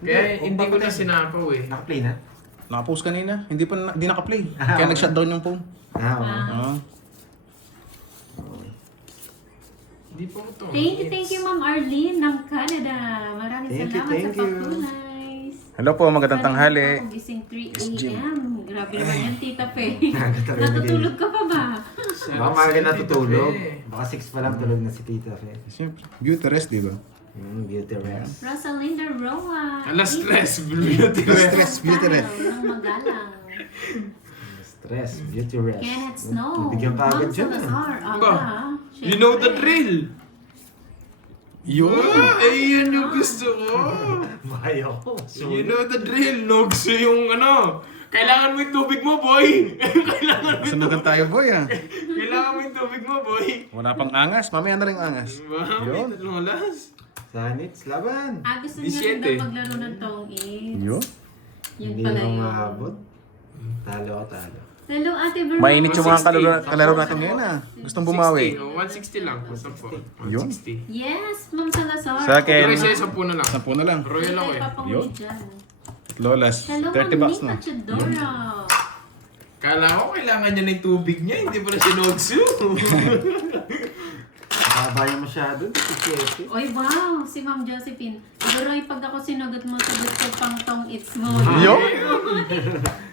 Kaya hindi ko na sinapaw eh. Naka-play na? Nakapost kanina. Hindi naka-play. Kaya nag-shutdown yung phone. Oo. Hindi po ito. Thank you, Ma'am Arlene ng Canada. Maraming Thank you, salamat thank sa you. papunay. Hello po, magandang tanghali. Ako gising 3 a.m. Grabe naman yan, Tita Fe. Talaga Natutulog ka pa ba? Baka maaga natutulog. Baka 6 pa lang tulog na si Tita Fe. Siyempre, beauty rest, di ba? Beauty rest. Rosalinda Roa. Alas stress, beauty Stress, beauty rest. Ng magalang. Stress, beauty rest. Kenneth Snow. Bigyan ka agad Ma'am dyan. Salazar. Ba? Aga. You know the drill. Yun! Ay, yan yung gusto ko. Mahayaw ko. You know the drill. Nogso yung ano. Kailangan mo yung tubig mo, boy. Kailangan mo yung Sunugan tayo, boy, ah. Kailangan mo yung tubig mo, boy. Wala pang angas. Mamaya na rin angas. Wow, Yun. may tatlong alas. Sanits, laban. Gusto niya rin 17. daw maglaro ng tong-in. Yun. Yun Hindi pala mo yun. maabot. Talo ako, talo. Hello, Ate Verona. Mainit yung mga 160. kalaro natin ngayon, ah. Gustong bumawi. 60, 160 lang. Basta po. Yun. 160. Yes, Ma'am Salazar. Sa akin, Pero isa-isa po na lang. 10 na lang. Royal ako eh. Yun. Lolas, Hello, 30 bucks Ma'am na. Nika Chidora. Kala ko kailangan niya ng tubig niya. Hindi pala siya nogso. Nakaba niya masyado. Si Oy, wow, si Ma'am Josephine. Siguro ay pag ako sinagot mo, sagot ko pang tong it's mo. Yun!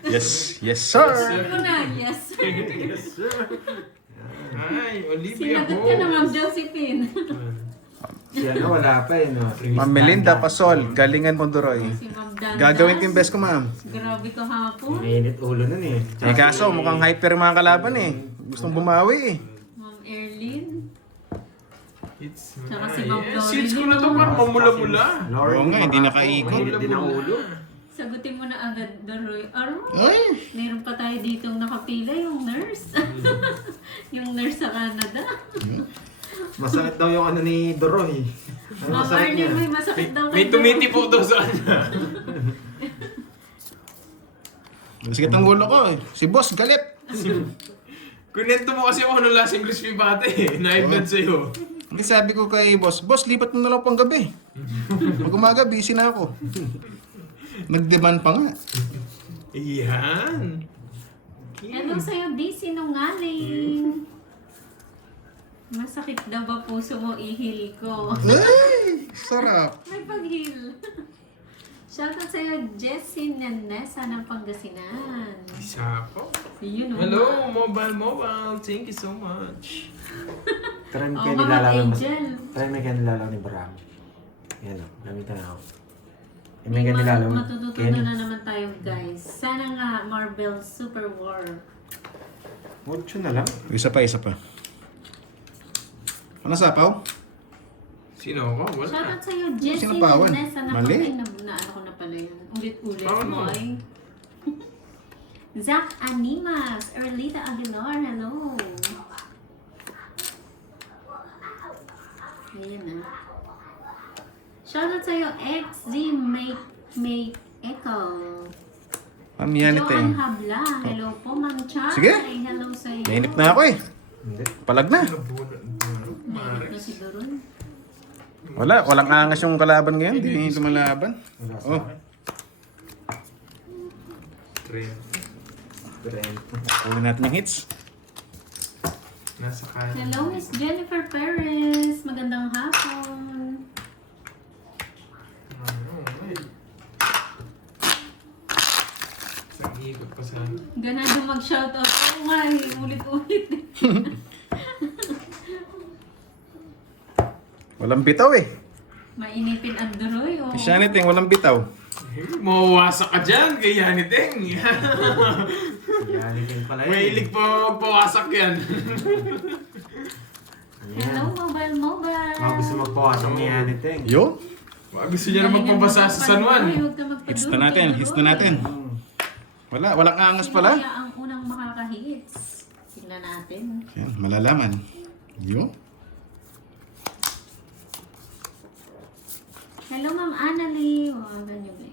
Yes, yes sir! Sabi ko na, yes sir. Yes, sir. Ay, Olivia Sinagot ka na, Ma'am Josephine. Si ano, wala pa eh, no? Ma'am Melinda Pasol, galingan Monduroy. Si Ma'am Dandas. Gagawin ko yung best ko, ma'am. Grabe ka hapon. Mainit ulo nun eh. Eh kaso, mukhang hyper yung mga kalaban eh. Gustong bumawi eh. Ma'am Erlyn. It's Tsaka si Ma'am Yes, Flory. seeds ko na to parang mamula-mula. Oo nga, hindi nakaikot. Mainit din ang ulo. Sagutin mo na agad, Daroy. Aro, Ay! meron pa tayo ditong nakapila, yung nurse. yung nurse sa Canada. Masakit daw yung ano ni Doroy. Ano Ma'am masakit niya? Arlene, may masakit daw May tumiti po daw sa kanya. Sige ang gulo ko eh. Si boss, galit. Kunento mo kasi ako ng lasing crispy pate eh. Naibad sa'yo. Hindi sabi ko kay boss, boss, lipat mo na lang pang gabi. Pag umaga, busy na ako. Nag-demand pa nga. Iyan. Hello sa'yo, di sinungaling. Masakit daw ba puso mo ihil ko? Ay! Sarap. May pag-heal. Shoutout sa'yo, Jessie Nanesa ng Pangasinan. Isa po. Yun o. Hello, mobile. Thank you so much. Try mo Oh, kayo mga nilalaw mo. angel. Try mo kayo nilalaw ni Bram. Yan o, gamitan na ako. May kayo nilalaw. Matututunan na naman tayo, guys. Sana nga, Marvel Super War. Mucho na lang. Isa pa. Ano sapaw? Sino ako? Wala. Shoutout sa'yo, Jessie Sinapawan. Nanesa ng Mali. na ano ko na pala yun. Ulit-ulit Paano? mo ay. Zach Animas, Erlita Aguilar, hello. Ayan na. Shoutout sa'yo, XZ Make Echo. Ma'am, yan ito Joan eh. Habla, hello po, Ma'am Chay. Sige. Hello sa'yo. Nainip na ako eh. Hindi. Palag na. Nainip na si Doron. Walang angas yung kalaban ngayon. Hindi lumalaban. Wala sa Oh. akin. Trend. Trend. Kunin natin yung hits. Nasa kanan. Hello, Miss Jennifer Perez. Magandang hapon. Ano, eh. Isang ikot pa sa... Ganado mag-shoutout. Oo nga, ulit-ulit. Walang bitaw eh. Mainipin ang duroy. Oh. Si Shaniting, walang bitaw. Mawawasak ka dyan kay Yaniteng. Yan, din pala yun. Mahilig pa magpawasak yan. Ano yan? Hello, mobile. Mga gusto magpawasok ni Yaniteng. Yo? Gusto niya na magpabasa sa San Juan. Hits na natin. Walang angas pala. Kaya ang unang makaka-hits. Tingnan natin. Yan, malalaman. Yo? Hello, Ma'am Annalie. Wagan nyo guys.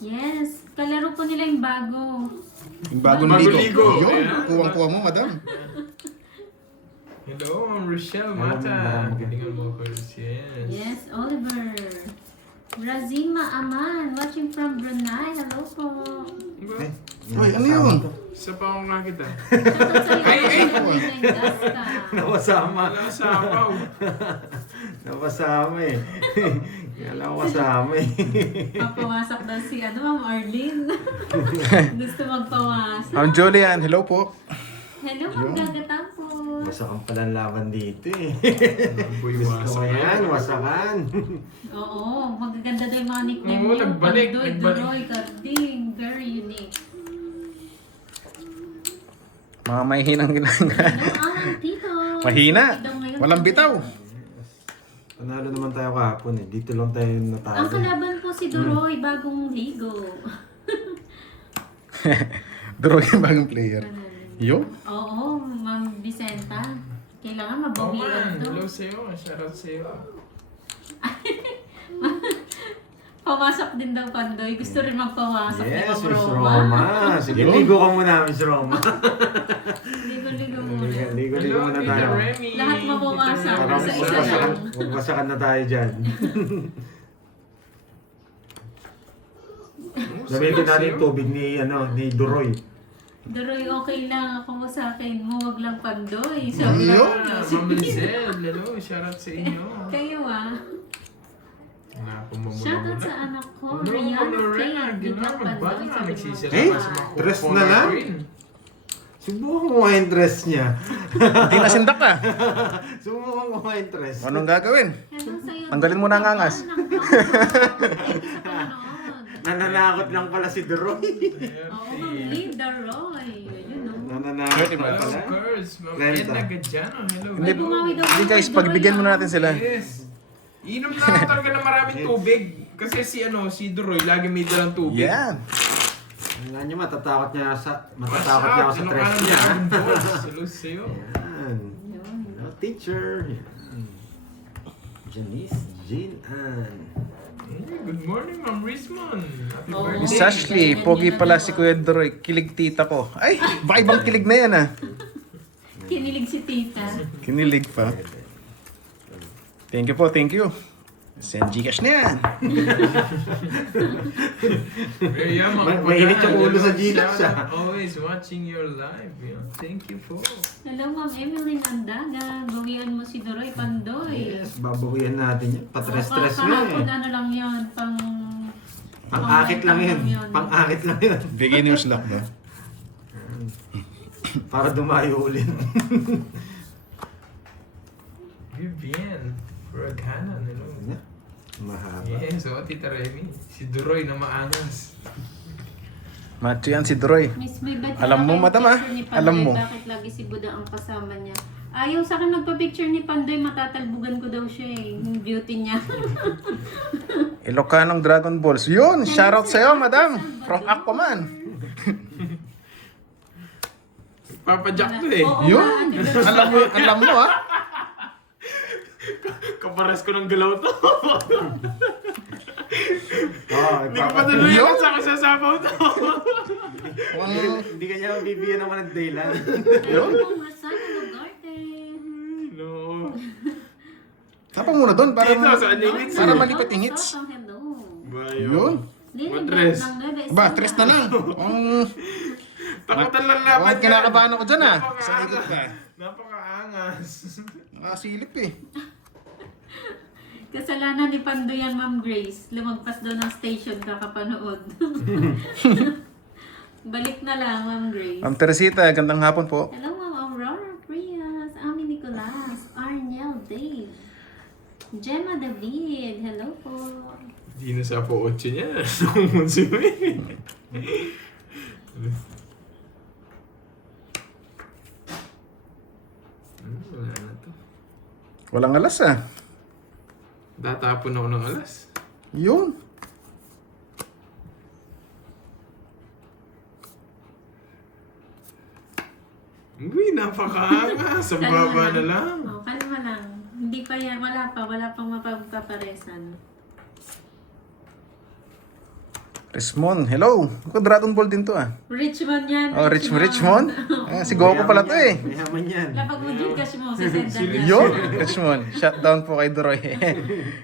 Yes, kalaro po nila yung bago. Yung bagong Bagong ligo. ligo. Yo, Ayan. kuwang-kuwa mo, madam. Hello, I'm Rochelle Alam mo, Mata. marami ka. Galingan mo ko, yes. Yes, Oliver. Razima Aman, watching from Brunei. Hello po. Diba? Uy, ano yun? Isa pa akong nakita. Shoutout sa'yo. Ay, ay! Gasta. Nawasama. Wala sa apaw. Nawasama eh. Kaya lang ako kasama eh. Papawasak daw si Ma'am Arlene. Gusto magpawasak. Ma'am Julian, hello po. Hello, Ma'am Gagatapo. Wasakan pala ang laban dito eh. Gusto Buiwasan ko yan, wasakan. Oo, magaganda daw yung mga nickname Oo, niyo. nagbalik, Pandoy, nagbalik. Duroy, Karding. Very unique. Mga mahihinang ginagawa. Hello, Alan Tito. Mahina. Daw ngayon. Walang bitaw. Panalo naman tayo kahapon eh. Dito lang tayo Ang natalo. kalaban po si Duroy, bagong ligo. Duro yung bagong player. Yo? Oo, Ma'am Vicenta. Kailangan Oh mabawian man, to. hello sa'yo. Shoutout sa'yo. Pamasok din daw Pandoy. Gusto rin magpamasok ni Yes, Ma'am Miss Roma. Roma. Sige, ligo ka muna, Miss Roma. Ligo-ligo muna. Ligo Hello, muna Tita tayo. Remy. Lahat mapumasok. Tita Parang Remy. Isa-isa lang. magwasakan na tayo dyan. Gamitin natin yung tubig ni Duroy. Duroy, okay lang. Ako mo sa akin mo, wag lang Pandoy. So, Yo? Ma'am Lizelle, hello. Shoutout sa inyo. kayo Napamamula Shoutout muna. sa anak ko, Hello, Rihanna Lorena. Faye. Bigla Ginawa Pandoy magbana. sa Nagsisira Eh, pa sa mga dress kuko na lang? Queen. Subukan mo nga yung dress niya. Hindi nasindak ka. Subukan mo nga yung dress. Anong gagawin? Hello sa'yo. Tanggalin mo na ang angas. Nananakot lang pala si Duroy. Oo, Ma'am Duroy. Ayun, no? Nananakot Hello, lang Hello, pala. girls. Ma'am Renta. Edna Gadiano. Hello. Hindi, Ay, bumawi daw Hindi ako guys, kay pagbigyan Duroy, muna natin sila. Yes. Inom na ako talaga ng maraming tubig. Kasi si Duroy, lagi may dalang tubig. Yan. Tingnan niyo, matatakot niya ako sa stress niya. Hello sa'yo. Yan. Ayun. Hello, teacher. Yan. Janice Jean Ann. Hey, good morning, Ma'am Rizmon. Happy Oo. birthday. Miss Ashley, pogi pala si Kuya Duroy. Kilig tita ko. Ay, baka ibang kilig na yan ah. Kinilig si tita. Kinilig pa. Thank you po, thank you. Send Gcash na yan. Very young, mga Mainit yung kapatid. ulo sa Hello, Gcash, shout ah. out Always watching your live. Yeah. Thank you po. Hello, Ma'am Emeline Andaga. Bawian mo si Duroy, Pandoy. Yes, babawian natin yan. Patres-tres Oo, mo kahapon eh. ano lang yun, Pang-akit lang yun. Pang-akit lang yun. Beginner's luck ba? Para dumayo ulit. Vivian. Fraghanan. Hello. Mahaba. Yes, so Tita Remy. Si Duroy na maangas. Macho yan si Duroy. Miss, may ba't Alam mo, kaya madam, kayo ah. picture ni Pandoy? Alam mo. Bakit lagi si Buda ang kasama niya? Ayaw sa akin magpa-picture ni Pandoy, matatalbugan ko daw siya eh. Yung beauty niya. Ilocanong Dragon Balls. Yun, shoutout sa'yo, madam. From Aquaman. Papa Jack to eh. Oo, Yun. nga, Alam mo ah. Kaparas ko ng galaw to. Oh, Hindi ko pa tuloy Yo! sa kasasabaw to. Hindi ka niya mabibigyan naman ng daylan. Yun. Hello, Rosana Lugarte. No. Tapa muna doon para, Dito, sa Anilits. para malipat yung hits. Hello. Bayo. Yun. Lili Matres. Black ng Nueva Ba, Ecija. tres na lang. Takutan lang laban. Bakit kinakabahan ako dyan ah? Sa ikot ka. Napakaangas. Nakasilip eh. Kasalanan ni Pandoy yan, Ma'am Grace. Lumagpas daw ng station kakapanood. Balik na lang, Ma'am Grace. Ma'am Teresita, gandang hapon po. Hello, Ma'am Aurora Prias, Ami Nicolas, Arnel Dave, Gemma David, hello po. Di na sa po 8 niya. Nakumunsi mo eh. Wala na to. Walang alas ah. Tatapon ako ng alas. Yun. Uy, napakaangas. Ang baba na lang. Oh, kalma lang. Hindi pa yan, wala pang mapagpaparesan. Richmond, hello. Ako Dragon Ball din to ah. Richmond yan. Oh, Richmond? Ah, si Goku pala to eh. Mayaman yan. Lapag mo dyan kasi mo, sisendan niya. Yun, Richmond. Shutdown po kay Duroy.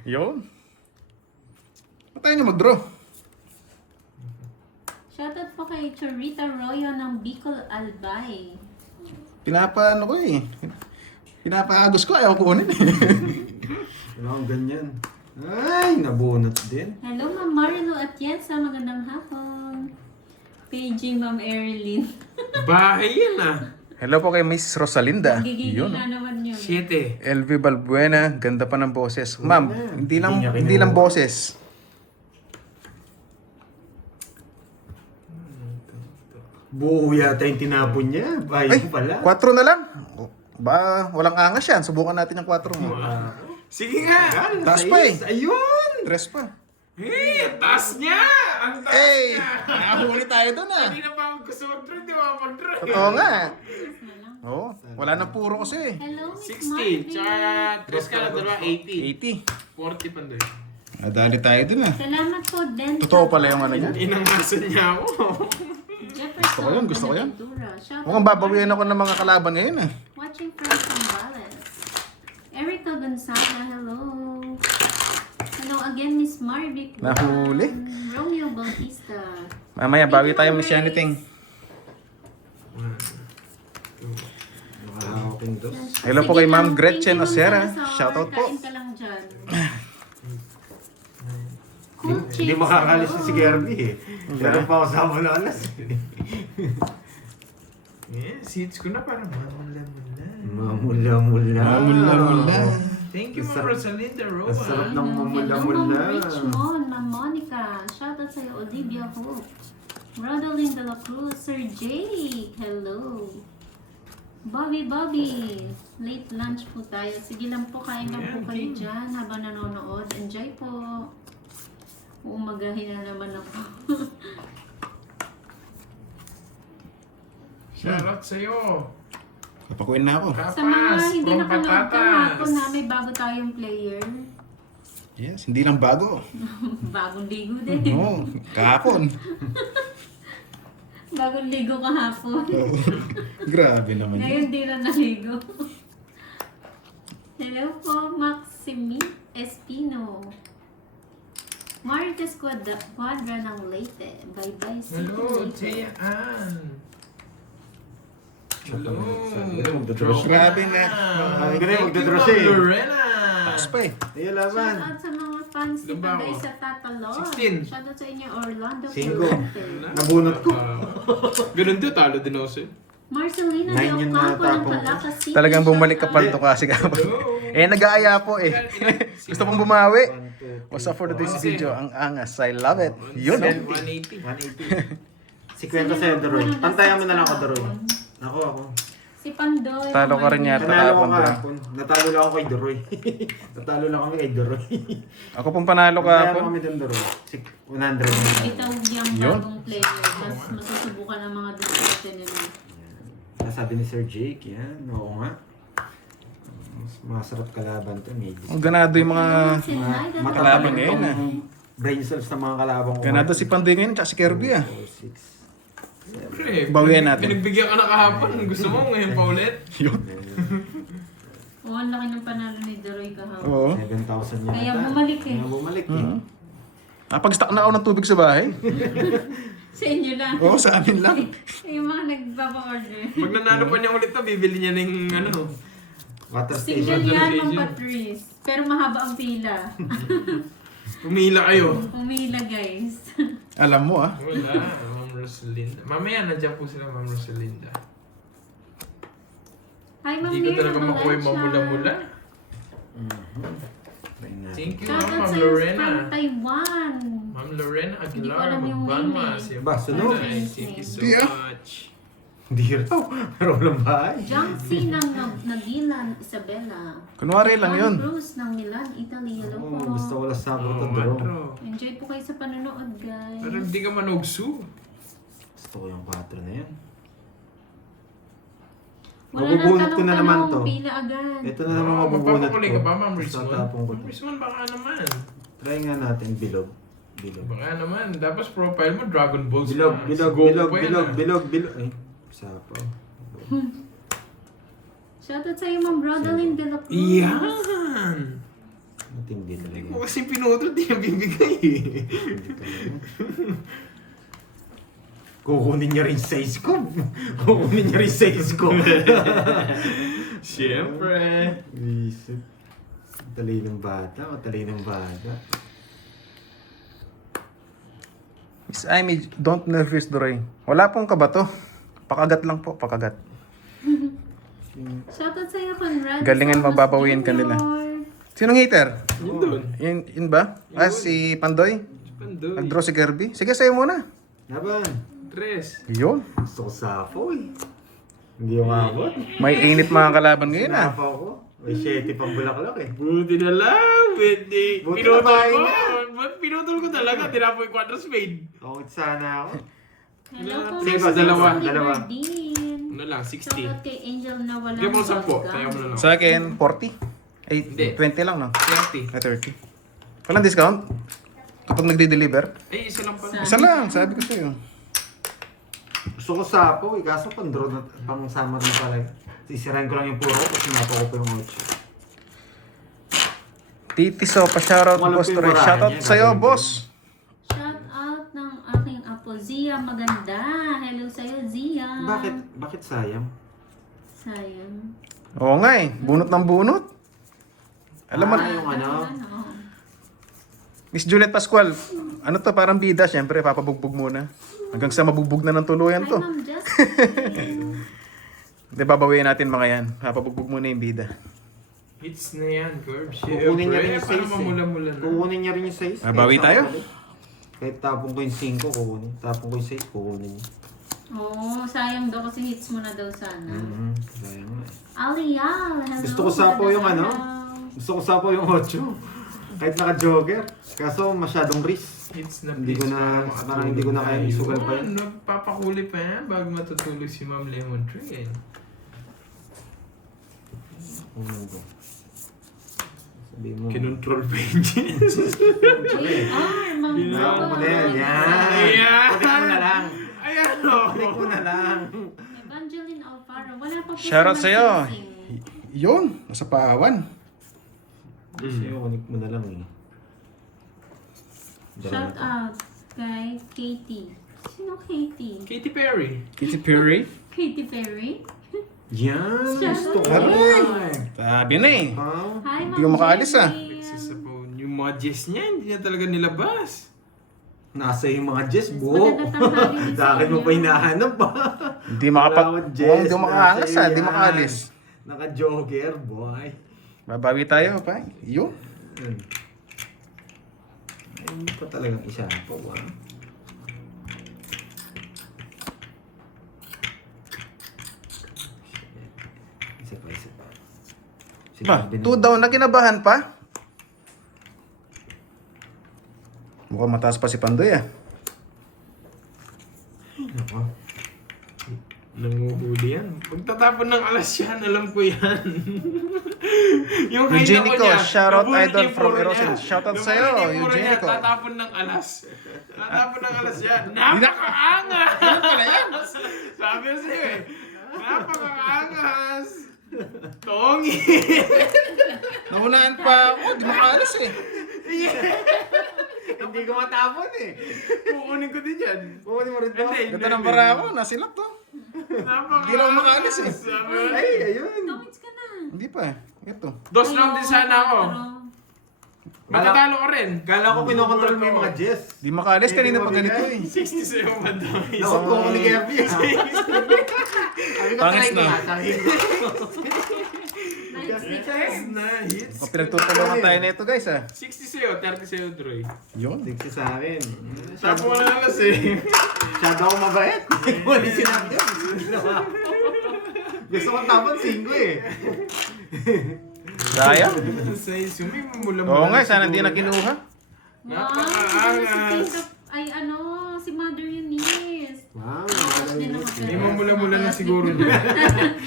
Yun. Ba't tayo nyo mag-draw? Shoutout po kay Chorita Royo ng Bicol Albay. Pinapaano ko eh. Pinapaagos ko, ayaw kunin eh. Wala akong ganyan. Ay, nabunot din. Hello, Ma'am Marilo Atienza. Magandang hapon. Paging Ma'am Erilyn. Bahay yan ah. Hello po kay Miss Rosalinda. Gigigil na naman yun. 7. LV Balbuena, ganda pa ng boses. Ma'am, hindi lang boses. Buo yata yung tinapon niya. Ay, Bahay pala. 4 na lang. Ba, walang angas yan. Subukan natin yung 4 mo. Sige nga. Taas pa eh. Ayun! 3 pa. Hey, ang taas niya! Ang taas Hey! niya! Nakahuli tayo doon ah. Hindi na pa ako gusto mag-draw, di ba mag-draw? Totoo nga. Oo, wala nang puro kasi eh. Hello, Miss 60, Marvin. tsaka 3 ka lang, dalawa, 80. 80. 40 pandoy. Nadali tayo doon ah. Salamat po, Den. Totoo pala yung ano niya. Inangasan niya ako. Jefferson. Gusto ko yan. Ventura. Shoutout Mukhang babawian ako ng mga kalaban ngayon ah. Watching from Zambales. Erica Gonzaga, hello. Hello again, Miss Marvic. Nahuli. Romeo Bautista. Mamaya, bawi tayo Miss Anything. Nakakaking to. Hello po Sige kay Ma'am lang, Gretchen thank you, Osera. Ma'am Salazar. Shoutout po. Kain ka lang dyan. Hindi makakalis si Kirby eh. Meron pa ako sa alas. Yeah, seats ko na parang mamula-mula. Mamula-mula. Mamula-mula. Thank you, Ma'am Sarap. Rosalinda Ang sarap Roa. ng Hello, mamula-mula. Ma'am Richmond, Ma'am Monica. Shoutout sa'yo, Olivia Hope. Rodeline de la Cruz, Sir Jake. Hello. Bobby. Late lunch po tayo. Sige lang po, kain lang po kayo dyan habang nanonood. Enjoy po. Umagahin na naman ako. Shoutout sa'yo. Kapakuin na ako. Sa mga Kapas, hindi from nakanood patatas. kahapon na may bago tayong player. Yes, hindi lang bago. Bagong ligo din. Oo, kahapon. Bagong ligo kahapon. Grabe naman yun. Ngayon di na naligo. Hello po, Maximi Espino. Marites Quadra ng Leyte. Bye-bye, City Hello, Leyte. Tia Ann. Hello. Grabe na. Galing, Thank you, magdadraw Ma'am siya eh. Lorena. Taas pa eh. Ayun laban. Shoutout sa mga fans ni Lumbawa. Pagay sa Tatalon. 16. Shoutout sa inyo, Orlando Cinco. Florente. Nabunot ko. Ganun din, talo din ako sa'yo. Marcelina Nine Del yung Campo ng natapon ko. Calacas City. Talagang bumalik ka Shoutout. palto kasi kapag. Hello. Eh, nag-aaya po eh. Gusto pong bumawi. 1, 2, 3, What's up for today's 4. video? Ang angas. I love it. Yun oh. 180. 180. Si Kwenta sa'yo, Doroy. Pantayan mo na lang ako, Doroy. Ako. Si Pandoy. Talo ka rin yata. Nanalo ko kahapon, bro. kahapon. Natalo lang ako kay Doroy. Natalo lang kami kay Doroy. Ako pong panalo Pantayan mo kahapon. kami dun, Doroy. 100 na. Itaw yung Yun. bagong player. Mas masusubukan ang mga diskarte nila. Sabi ni Sir Jake, yan. Oo nga. Mas masarap kalaban to. Medyo. Ang ganado yung mga... Makalaban ngayon, ah. Brain cells ng mga kalaban ko. Ganado si Pandoy ngayon tsaka si Kirby ah. 4, 6, Siyempre, Bawian natin. Pinagbigyan ka na kahapon. Gusto mo ngayon pa ulit? Yun. Oo, ang laki ng panalo ni Deroy kahapon. Oo. 7,000 yan. Kaya bumalik eh. Kaya bumalik eh. Napag-stock na ako ng tubig sa bahay. Sa inyo lang. Oo, sa amin lang. Yung mga nagbaba-order. Pag nanalo pa niya ulit na, bibili niya ng ano. Water Single station. yan, Station. Ma'am Patrice. Pero mahaba ang pila. Pumila kayo. Pumila, guys. Alam mo ah. Wala, Ma'am Rosalinda. Mamaya, nandiyan po sila, Ma'am Rosalinda. Hi, Ma'am Hindi ko talaga Mira makuha yung Valencia. mamula-mula. Tingnan. Thank you, Shoutout Ma'am sa'yo Lorena. from Taiwan. Ma'am Lorena Hindi ko Aguilar, alam yung Magbanwa. name eh. Si Ba, sunog? Thank you so Hindi, ah. much. Hindi raw. Pero walang bahay. John C. ng Nagilan, Isabela. Kunwari lang yun. Juan Cruz ng Milan, Italy. Hello po. Oo, basta wala sa ako Oh, to draw. matro. Enjoy po kayo sa panonood, guys. Pero hindi ka manugso. Gusto ko yung 4 na yan. Wala Mabubunot ko na tanong-tanong, naman to. Pila agad. Ito na naman mabubunot Magpapakulay ko. ka ba, Ma'am Tapos Richmond? tatapon ko Ma'am to. Richmond, baka naman. Try nga natin, bilog. Bilog. Baka naman. Tapos profile mo, Dragon Balls Bilog, pa. bilog, Goku bilog, pa yan, bilog, ah. bilog, bilog. Ay, sapaw. Shoutout sa'yo, Ma'am Rodeline de la Cruz. Iyan! Hindi talaga. Kung kasi pinutol, di niya bibigay eh. Hindi talaga. Kukunin niya rin size ko. Kukunin niya rin size ko. Siyempre. Visit. Talinong bata. Matalinong bata. Miss Amy, don't nervous, Doray. Wala pong kabato. Pakagat lang po, pakagat. Shoutout sa'yo, Conrad. Galingan Thomas mababawiin ka Jr. nila. Sinong hater? Yun doon. Yun ba? Ah, si Pandoy? Pandoy. Nag-draw si Kirby? Sige, sa'yo muna. Laban. Tres. Yun. Gusto ko sapo eh. Hindi yung abot. May init mga kalaban ngayon ah. Sinapaw ko. May 7 pang bulaklak eh. Buti na lang. Buti. Buti Pinutol na ko. bahay Pinutol ko talaga. Tinapo yung quadro spade. Awit sana ako. Hello po, Sige, Mr. dalawa, Sandy dalawa. Bardin. Ano lang, 60. Shoutout kay Angel na walang Bigyan mo 10. hotdog. Tayo mo na lang. Sa akin, 40. Ay, Hindi. 20 lang no? 20. Ah, 30. Walang discount? Kapag nagde-deliver? Ay, isa lang pala. Isa lang, sabi ko sa'yo. Gusto ko sapo eh. Kaso pang draw na pang summer na pala. Sisirain ko lang yung puro ko. Kasi sinapaw ko pa yung 8. Titiso, pa-shoutout Walang boss Doray. pimurahan Shoutout yan, sa'yo, gagawin boss. Shoutout ng aking apo, Zia Maganda. Hello sa'yo, Zia. Bakit sayang? Sayang. Oo nga eh, bunot ng bunot. Alam mo, yung ano? Miss Juliet Pascual, ano to, parang bida, syempre, papabugbog muna. Hanggang sa mabugbog na ng tuluyan Hi, to. Ma'am Justin. Hindi, babawiin natin mga yan. Papabugbog muna yung bida. Hits na yan, Curbs. Kukunin niya rin yung Para size mamula-mula eh. na. Kukunin niya rin yung size. Ah, bawi tayo? Kahit tapong ko yung 5, kukunin. Tapong ko yung 6, kukunin niya. Oo, sayang daw kasi hits mo na daw sana. Sayang nga eh. Alial, hello. Gusto ko sapo yung magandang ano? araw. Gusto ko sapo yung 8. Kahit naka-jogger. Kaso masyadong risk. Hits na Hindi ko please, na- para parang hindi ko na kaya makatulog isugal tayo. pa yan. Nagpapakuli pa yan bago matutulog si Ma'am Lemon Tree. Sabihin mo. Kinontrol pa yun dyan. JR, Ma'am Binawa mo na yan. Yan. Ayan. Click mo na lang. Ayan o. Click mo na lang. Evangeline Alfaro. Wala pa po Shoutout sa sa'yo. licensing. Yun, nasa paawan. Kasi click mo na lang eh. Shout out kay Katie. Sino Katie? Katy Perry. Katy Perry? Katy Perry? Yan. Gusto ko. Sabi na eh. Ah. Hi, Ma'am Hindi ko makaalis, ah. Jenny. Sasapaw. Yung mga Jess niya, hindi niya talaga nilabas. Nasa yung mga Jess, Mas bo. maganda tanghali din Sa akin mo inyo. pa hinahanap ba? Hindi makapag... Wala akong Oo, hindi makaangas nasa ah, hindi yan. makaalis. Naka-jogger, boy. Babawi tayo, pa. Yun. Yun. Ay, hindi pa talagang isa po, ah. Isa pa, isa pa. Sige, Ba, binigyan. 2 down na kinabahan pa? Mukhang mataas pa si Pandoy ah. Ako. Nanguhuli yan. Pagtatapon ng alas yan, alam ko yan. Yung kay Eugenico, Nako niya, shoutout nabulot idol yung from puro Erosin. niya. Shoutout Nabulot sa'yo, yung puro niya, Eugenico. Tatapon ng alas. Tatapon ng alas yan. Napakaangas! Sabi ko sa'yo eh. Napakaangas! Tongi! Naunahan pa ako, di makaalis eh. Hindi ko matapon eh. Kukunin ko din yan. Kukunin mo rin to. Hindi, Ganda ng bara ako, nasilap to. Napakaangas. Hindi na ako makaalis eh. Sabi ko, Ay, ayun. Tawins ka na. Hindi pa eh. Ito. Dos round din sana ako. Matatalo ko rin. Kala ko kinokontrol mo yung mga Jess. Di makaalis, kanina pa ganito eh. 60 sa'yo, madami. Nakot ko ni Kirby. Sabi ko, Pangis try ko na. nga. Sabi ko. Yes, na hits. O, pinagtutulungan tayo na ito guys ah. 60 sa'yo, 30 sa'yo, Troy. Yun. Digsi sa akin. Tapo mo na alas eh. Masyado ako mabait. Wala sinabi yun. Gusto ko tapon 5 eh. Daya? Sa sumi, mula-mula. Oo nga, sana hindi na kinuha. Wow, Napakaangas. ay ano, si Mother Eunice. Wow. Hindi naman May mamula-mula na siguro niya.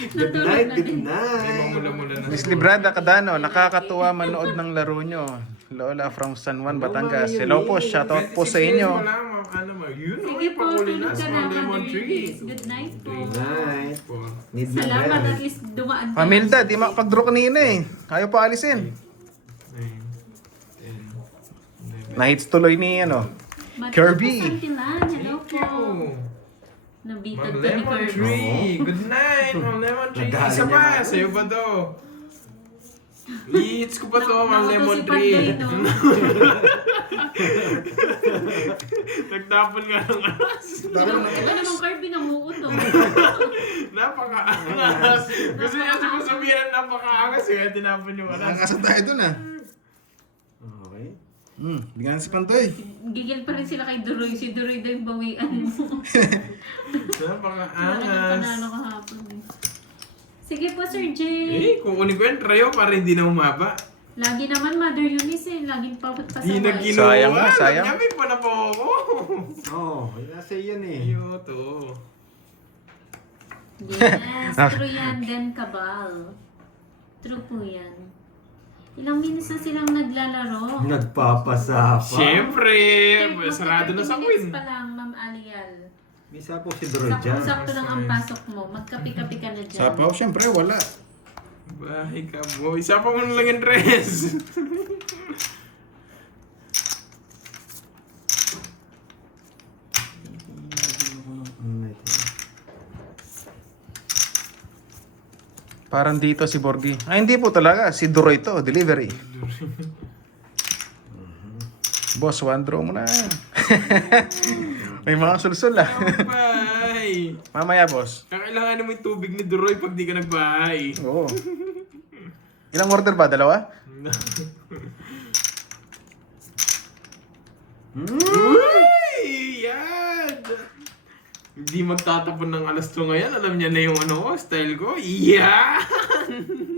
Good Natulog night, na good din. May night. mamula-mula na Miss siguro. Librada Cadano, nakakatuwa manood ng laro nyo. Lola from San Juan, Batangas. Hello po, shoutout po sa 26 inyo. mo lang, ano mo, yun o, Sige po, ipakuli na tulog ka sa na, Lemon Mother Tree. Eunice. Good night po. Good night. Po. Need na Salamat, bread. at least dumaan ka. Pamilda, di makapag-draw kanina eh. Ayaw pa alisin. Ayun. Na-hits tuloy ni Kirby. Santilan, hello Thank po. you. Nabitag Mang to ni Lemon Kirby. Tree. Good night, Mang Lemon Tree. Nagdali Isa niya pa, nga. sa'yo ba to? I-hits ko pa to, Mang Lemon Nauto si Pandoy, Tree. no? Nagtapon nga ng alas. Dami naman Ito namang Kirby nanguuto. Napakaangas. Gusto niya siguro sabihin na napakaangas, kaya tinapon yung alas. Nakakasad tayo dun Okay. Bigyan na si Pantoy. Gigil pa rin sila kay Duroy. Si Duroy daw yung bawian mo. Napakaangas. Panalo kahapon eh. Sige po, Sir J. Kukunin ko yung trayo para hindi na humaba. Lagi naman Mother Eunice eh. Laging pasaway. Di na ginawa. Sayang na, sayang. Nagyamig pa na po ako. Oo, nasa yan eh. Ayo to. Yes, true yan. Den Cabal. True po yan. Ilang minutes na silang naglalaro. Nagpapasapa. Siyempre, Eh, sarado na sa 30 minutes win. pa lang, Ma'am Alial. May sapo si Droid dyan. Sakto lang ang pasok mo. Magkapi-kapi ka na dyan. Sapaw, syempre, wala. Bahay ka boy. Isa pa mo na lang yung dress. Parang dito si Borgi. Ay, hindi po talaga. Si Duroy to. Delivery. Boss, one draw mo na. May mga sulsul Bye. Mamaya, boss. Kakailangan mo yung tubig ni Duroy pag di ka nagbahay. Oo. Ilang order ba? Dalawa? Uy! Yan! Hindi magtatapon ng alas 2 ngayon. Alam niya na yung style ko. Yan!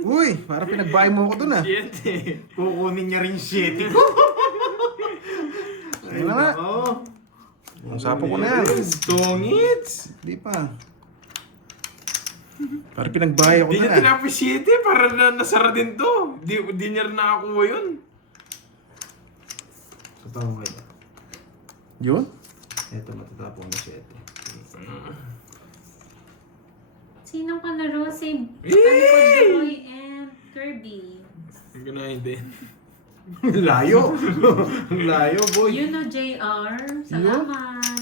Uy, parang pinagbahay mo ako dun Shit eh. Kukunin niya rin shit. Ayun na nga. Oo. Ang sapo ko na yan. Stongits! Di pa. Parang pinagbahay ako Di dun niya tinappreciate eh. Para na nasara din to. Di niya rin nakakuha yun. So, tama kayo. Yun? Ito, matatapong na siya ito. Sinong kalaro? Si Duroy and Kirby. Ang ganahin din. Layo. Layo, boy. You know, JR. Salamat.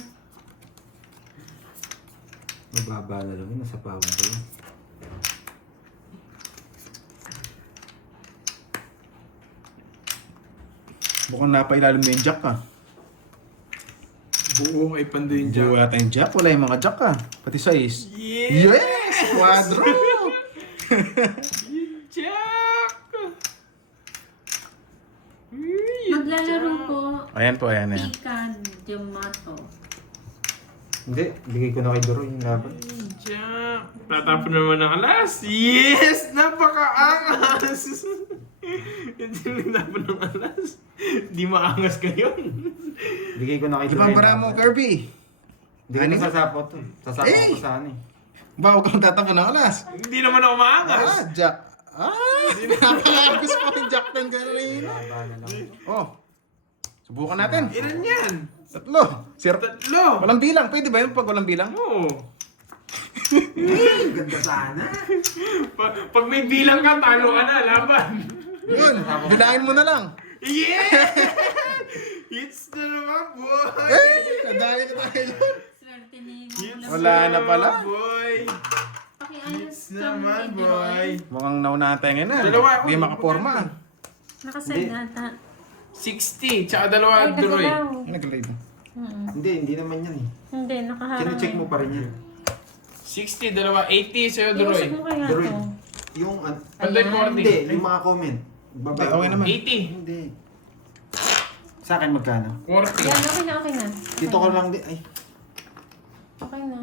Mababa na lang yun. Nasa pawang ko yun. Mukhang napailalim na yung jack Buo kay Pandoy yung Buo jack. yata yung jack. Wala yung mga jack Pati size. Yeah! Yes! Quadro! Jack! Maglalaro po. Ayan po, ayan. Pika Diamato. Hindi, bigay ko na kay Doro yung laban. Jack! Tatapon naman ng alas! Yes! Napakaangas! Hindi nagtapon ng alas. Di maangas kayo. Bigay ko na kay Di Doro ba yung para mo, laban. Kirby? Hindi ko na sasapo to. Sasapo ko saan eh. Bawa kang tatapon ng alas. Hindi naman ako maangas. Jack. Napakagos po yung jack 10 kanina. Laban na lang. Oh. Subukan natin. Ilan yan? 3. Sir, 3. walang bilang. Pwede ba yun pag walang bilang? Oo. Ganda sana. Pag may bilang ka, talo ka na, laban. Yun. Bilangin mo na lang. Yeah! It's na naman, boy! Kadaya ka tayo. Swerte ni It's Wala na pala. boy! Pakiayos It's ka naman, kay boy! Duroy. Mukhang naunahan tayo ngayon Dalawa ako, Hindi makaporma. Nakasend ata. 60, tsaka dalawa Ay, Duroy. nagalaw. Ay, nag-live. Hindi naman yan eh. Hindi, nakaharang. Kino-check mo pa rin yan. 60, dalawa, 80 sa'yo, Duroy. Iusap mo kaya Doroy. to. Yung, Pandoy Ayan. 40. hindi, yung mga comment. Hindi, okay naman. 80. Hindi. Sa akin magkano? 40. Yan, okay na, okay na. Dito ko lang di, ay. Okay na.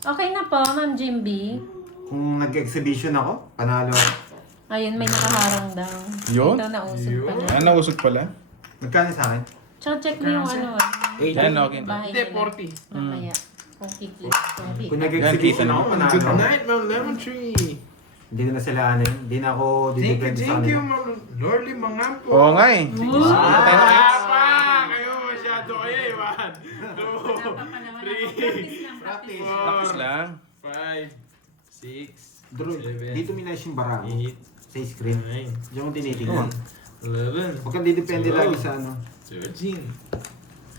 Okay na po, Ma'am Jimby. Kung nag-exhibition ako, panalo ako. Ayun, may nakaharang daw. Yun? Ito nausog Yun. pala. Ah, nausog pala. Magkano sa akin? Tsaka check mo yung ano. Yan, okay. Bahay Hindi, nila. 40. Mamaya. Kung kikis. Kung Kung kikis. nag-exhibition ako, panalo Good ako. night, Ma'am Lemon Tree. Hindi ko na sila ano yun. Hindi na ako Thank didepende sa you, kanila. Ma'am Lorly Mangampo. Oo nga eh. Wala pa! Kayo masyado kayo, Iwan. 2, Wala pa pala, wala pa. Practice lang, practice. Practice lang. 5, 6, Duro, 7, dito minayos yung bara mo 8, sa screen. 9, Diyan ko tinitingnan. 11, Huwag kang didepende 12, lagi sa ano. Sir Jean.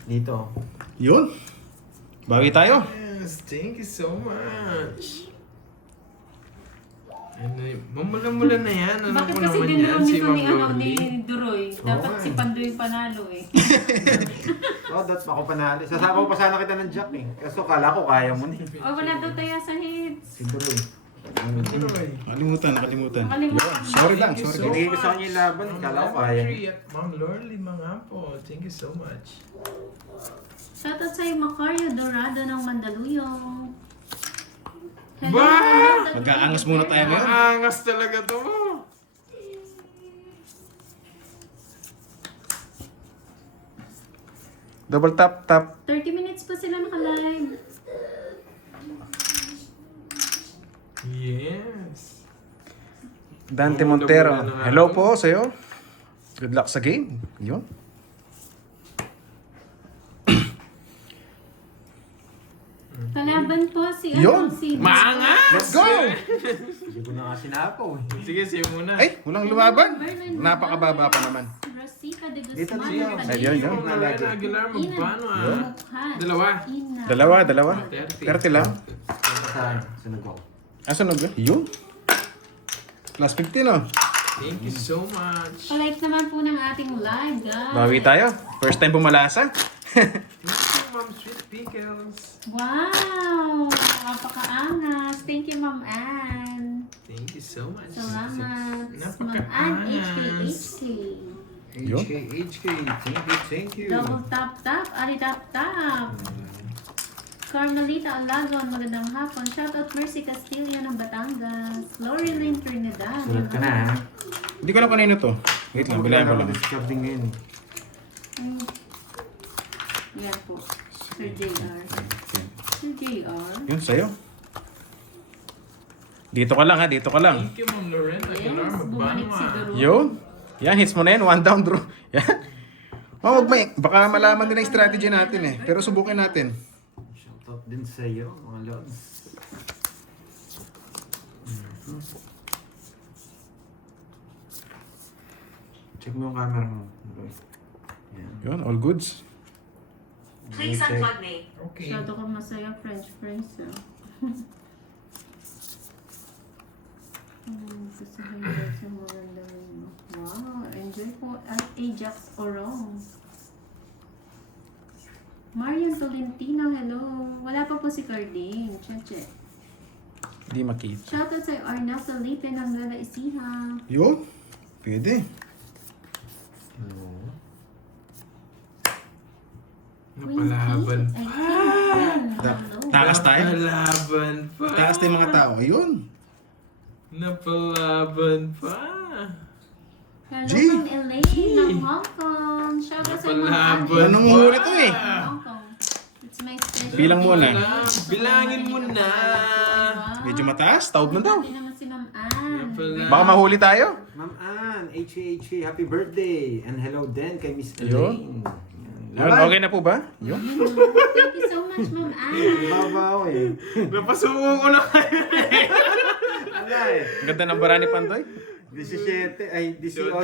Dito. Yun. Bawi tayo. Yes, thank you so much. Ano, mamula-mula na yan. Alam Bakit ko kasi naman dinrow yan, si nito Ma'am ni, ano, Lorly. ni Duroy? Dapat Oo, si eh. Pandoy yung panalo eh. Oh, that's ako panalo. Sasama pa sana kita ng Jack eh. Kaso kala ko kaya mo na eh. O wala daw tayo sa hits. Siguro eh. Duroy. Nakalimutan. Nakalimutan. Sorry lang, Thank you sorry. so Ibigay ko much. sa kanya yung laban. Ma'am Kala ko kaya. Lorly at Ma'am Lorly, mga po. Thank you so much. Shoutout sa'yo Macario Dorado ng Mandaluyong. Ba? Mag-aangas muna tayo ngayon. Maangas talaga to. Double tap, tap. 30 minutes pa sila naka-live. Yes. Dante Montero. Hello po sa'yo. Good luck sa game. Yun. Kalaban po si Yun. si Maangas! Let's go! Hindi ko na nga sinapaw eh. Sige, sige muna. Ay, walang lumaban. Napakababa pa naman. Rosica de Dito Guzman. siya. Ayun, yun. Kung Lorena Aguilar, magpano ah. Dalawa. Dalawa. 30. 30 lang. Saan? Sunog ako. Asan ba? Yun. Plus 15 oh. Thank you so much. Palike naman po ng ating live, guys. Bawi tayo. First time pumalasa. Thank you, Ma'am Sweet Pickles. Wow! Napakaangas. Thank you, Ma'am Ann. Thank you so much. Salamat. Ma'am Ann, Napakaangas. HKHK. HK, HK. Thank you. Double tap tap, ali tap tap. Carmelita Alagon, magandang hapon. Shoutout Mercy Castillo ng Batangas. Loreline Trinidad. Sulat ka na ha. Hindi ko alam kanino to. Wait lang, bilayan ko lang. Discarding ngayon eh. Mm. Yan po. Sir JR. Sir JR. Yun, sa'yo. Dito ka lang ha, dito ka lang. Thank you, Ma'am Lorena Aguilar. Yes, Magpano bumalik si ah. Duro. Yun. Yan, hits mo na yan. One down, draw. Yan. Oh, wag may. Baka malaman nila yung strategy natin eh. Pero subukin natin. Shoutout din sa'yo, mga lods. Check mo yung camera mo. Yan. Yun, all goods. Please unplug me. Okay. Masyado ko masaya, French fries. Sasabihin daw sa maganda rin. Wow, enjoy po at Ajax Orong. Marian Tolentino, hello. Wala pa po si Carding. Cheche. Hindi makita. Shoutout sa Arnel Felipe ng Nueva Ecija. Yun. Pwede. Napalaban pa. Takas tayo. Napalaban pa. Taas tayo mga tao. Ayun. Napalaban pa. Hello G. from Elaine ng Hong Kong. Shoutout sa mga Napalaban Anong muna to eh? Hong Kong. It's my special. Bilang muna. Bilangin mo na. Medyo mataas. Taob na daw. Hindi naman si Ma'am Ann. Baka mahuli tayo. Ma'am Ann, HHA, happy birthday! And hello din kay Miss Yun. Elaine. Yun, okay na po ba? Yun. Thank you so much, Ma'am Ann. Babaw eh. Napasuko ko na kayo. Ala eh. Ang ganda ng bara ni Pandoy. 17, ay 18.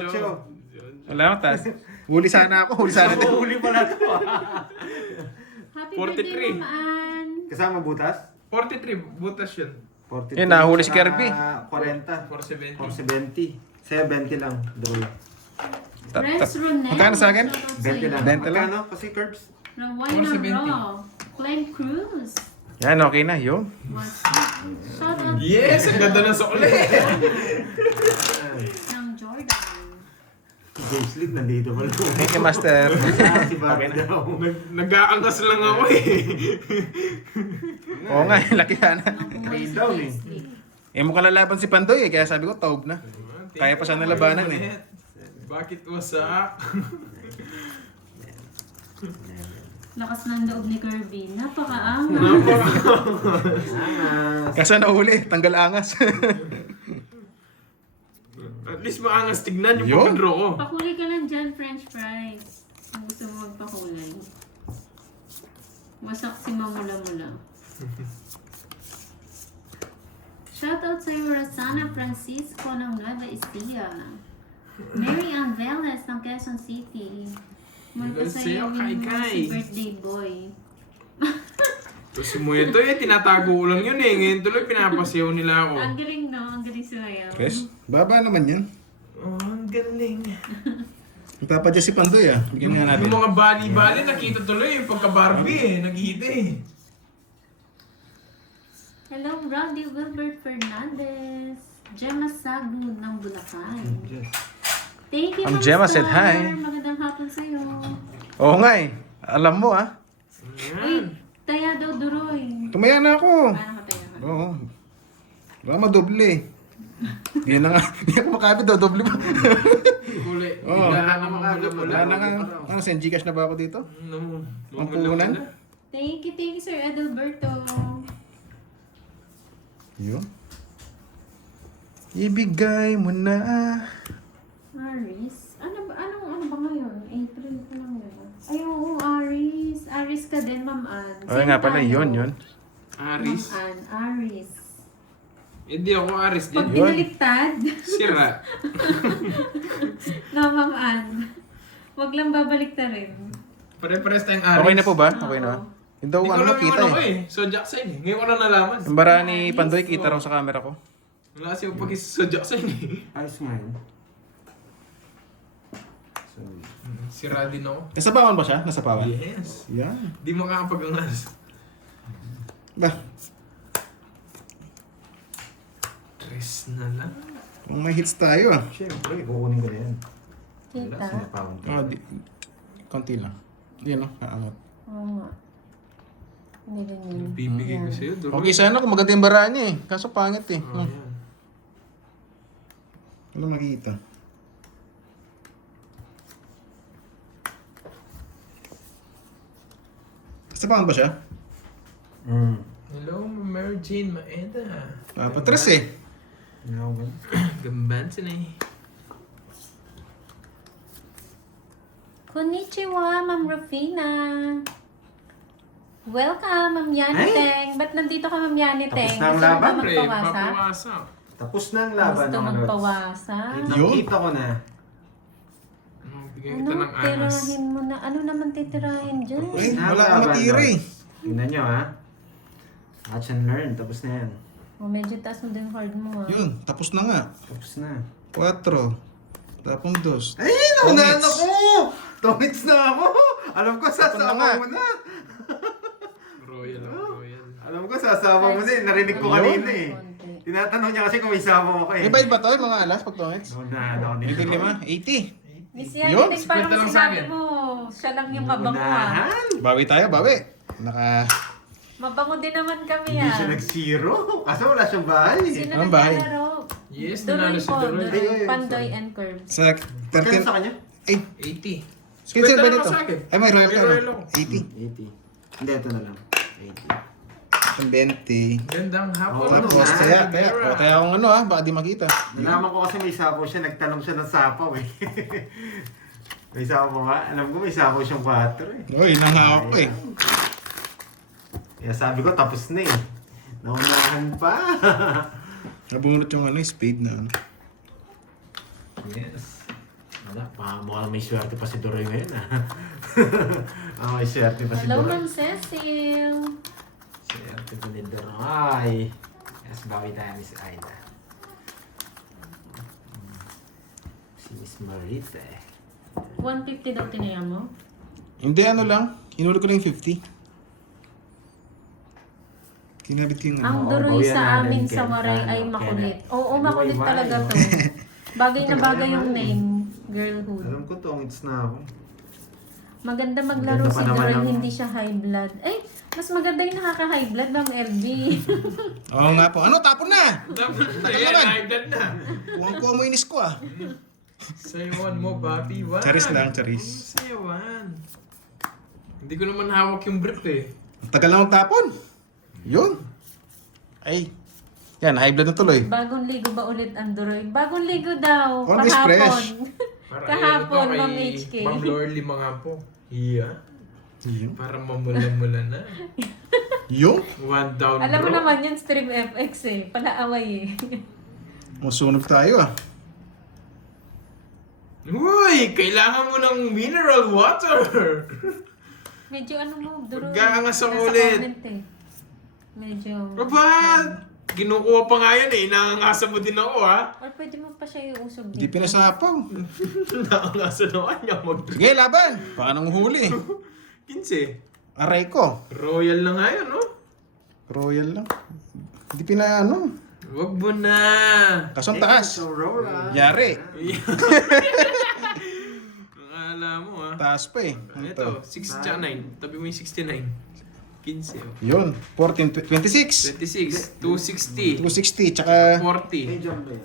Wala akong taas. Huli sana ako. Huli sana din. Huli pala to Happy 43. birthday, Ma'am Ann. Kasama butas? 43, butas yun. 42. Yun, nahuli si Saka Kirby. 40. 470. 470. 70 lang. Draw. Friends Ronel. Magkano sa akin? 20 lang. 20 lang. Magkano? Kasi curbs. Rawina 470. Raw. Glenn Cruz. Yan, okay na. Yun. Shout out Yes! Ang ganda ng sukli! ng Jordan. James League nandito pala. Thank you, Master. Si Bobby daw. Nag-aangas lang ako eh. Oo nga, laki sana. Trade down eh. Eh, mukhang lalaban si Pandoy eh. Kaya sabi ko, taob na. Kaya pa siya nalabanan eh. Bakit wasak? Lakas ng loob ni Kirby. Napakaangas. Kaso nahuli, tanggal angas. At least maangas tignan yung Yun. pagkadraw ko. Pakulay ka lang dyan, French fries. Kung gusto mo magpakulay. Wasak si mamula-mula. Shoutout sa Rosana Francisco ng Nueva Ecija. Mary Ann Velez ng Quezon City. Magpasayawin mo Kai-Kai. si birthday boy. Tapos si Mueto tinatago ko lang yun eh. Ngayon tuloy pinapasayaw nila ako. Ang galing no, ang galing sumayaw. Chris, baba naman yan. Oh, ang galing. Nagpapadya si Pandoy ah. Bigyan nga natin. Yung mga bali-bali, nakita tuloy yung pagka-Barbie eh. Nag-hit eh. Hello, Roddy Wilbert Fernandez. Gemma Sagu ng Bulacan. Thank you, Ang Ma'am Gemma Star. said hi. Magandang hapon sa'yo. Oo nga eh. Alam mo ah. Uy, Ayan. taya daw duroy. Tumaya na ako. Paano ka taya ka? Oo. Baka madoble. Yan na nga. Hindi ako makabit daw. Doble pa. Huli. Oo. Wala na mamula-mula. Wala na nga. Ano, send Gcash na ba ako dito? Ang puhunan? Thank you, Sir Edelberto. Yun. Ibigay mo na. Aris? Ano ba ngayon? April pa lang yun. Ay, oo, Aris. Aris ka din, Ma'am Ann. Oo nga pala, yun. Aris. Ma'am Ann, Aris. Hindi ako Aris Pag din. pinaliktad, Sira. no, Ma'am Ann. Wag lang babalik na rin. Pare-pares tayong Aris. Okay na po ba? Okay na. Yung daw Hindi ko ano alam yung kita ano ko eh. So Jackson eh. Ngayon ko na nalaman. Yung bara ni Pandoy, kita raw sa camera ko. Wala kasi yung pag so Jackson eh. Ayos nga yun. So, Sira din ako. Nasa Pawan ba siya? Nasa Pawan? Yes. Yan. Di makakapag-angas. Ba, Tres na lang. kung may hits tayo ah. siyempre, kukunin ko na yan. Wala, Kita. sinapawan ko. Konti lang. Yan o, kaangat. Oo nga. Hindi rin yun. Yung bibigay ko sa'yo. Duro. Okay sana kung maganda yung baraan niya eh. Kaso pangit eh. Oh, yan. Walang makikita. Nasa Pawan ba siya? Hello, Mary Jane Maeda. Patras eh. Gambansin eh. Konnichiwa, Ma'am Rufina. Welcome, Ma'am Yaniteng. Ba't nandito ka, Ma'am Yaniteng? Tapos na ang Gusto mo ba laban, Pre, magpawasa? papawasa. Tapos na ang laban Gusto mga lods. magpawasa? Yun. Kita ko na. Bigyan Ano, kita ng anas. tirahin mo na? Ano naman titirahin dyan? Ay, na ang wala kang laban, matira eh. lods. Tingnan nyo ha. Watch and learn. Tapos na yan. Oh, medyo taas mo din hard mo ah. Yun, tapos na nga. Tapos na. 4. Tapos 2. Ay, naunahan ako! Tongits na ako! Alam ko Tapos na nga. sasama mo na. Royal, royal. Alam ko sasama mo na eh. Narinig ko kanina eh. Konti. Tinatanong niya kasi kung may sama ako eh. May bayad ba to? Yung mga alas pag tongits? Naunahan ako nito. 85. 80. Miss Yun, Yaniteng, parang 50 lang sa sinabi akin. mo, siya lang yung mabango ah. Naunahan? Bawi tayo, bawi. Mabango din naman kami Hindi ah. siya nag-zero. Kaso wala siyang bahay. Sino Anong bahay? naglalaro? Yes, Duroy nanalo si po, Duroy. Ay, Duroy, ay, Pandoy sorry. and Curbs. Sa Kano 13. sa kanya? 8. 80. Cancel ba Kwenta dito? naman sa akin. Ay, may royal ka May royal no? ako. 80. 80. Hindi, ito na lang. 80. Ang 20. Gandang hapon. Oo, ano, Tapos na? kaya akong ano ah, baka di makita. Nalaman ko kasi may sapaw siya. Nagtanong siya ng sapaw eh. May sapaw nga. Alam ko may sapaw siyang 4 eh. Uy, nanghawak ko eh. Kaya sabi ko tapos na eh. Naunahan pa. Nabunot yung ano, spade na ano. Yes. Wala, mukhang may swerte pa si Doroy ngayon ah. May swerte pa si Hello, Doroy. Ma'am Cecil. Swerte pa ni Doroy. Yes, bawi tayo Miss Aida. Si Miss Marita eh. 150 daw tinaya mo? Hindi, ano lang. Hinulog ko na yung 50. Kinabit ko yung ano. Ang Oo, duroy bawian sa natin, amin sa Ken. Waray ay Ano, makulit. Kenneth? Oo, Ano, makulit iwan, talaga no? to. Bagay na bagay yung name. Girlhood. Alam ko tongits na ako. Maganda maglaro Maganda pa si naman Duroy, ang- hindi siya high blood. Ay, mas maganda yung nakaka-high blood, Ma'am LG. Oo nga po. Ano, tapon na! Ayan, high-blood na. Kuha mo inis ko ah. Sayawan mo, Bobby. Wan. Charis lang, charis. Sayawan. Hindi ko naman hawak yung brick eh. Ang tagal na magtapon. Yun. Ay. Yan, high blood na tuloy. Bagong ligo ba ulit ang Duroy? Bagong ligo daw. Always kahapon. fresh. Kahapon, ayun ito Ma'am kay HK. Ma'am Lorly mga po. Iya. Yun. Para mamula-mula na. Yun. One down Alam mo bro. naman yun, Stream FX eh. Palaaway eh. Masunog tayo ah. Uy! Kailangan mo ng mineral water! Medyo ano mo, duro. Mag-aangas ako Nasa ulit. comment eh. Medyo... Aba! Kinukuha pa nga yan eh. Nakangasa mo din ako ha. Or pwede mo pa siya iusog Hindi pinasapaw. Nakangasa naman niya Sige, laban. Baka nang huli. 15. Aray ko. Royal na nga yun, no? Royal lang. Hindi pinaano. Wag mo na. Kasong taas. Aurora. Yari. Akala mo ha. Taas pa eh. Ito, 6 tsaka 9. Tabi mo yung 69. 15. oh. Yun. 14, 26. 26. 260. 260. Tsaka 40. May jump ba yan?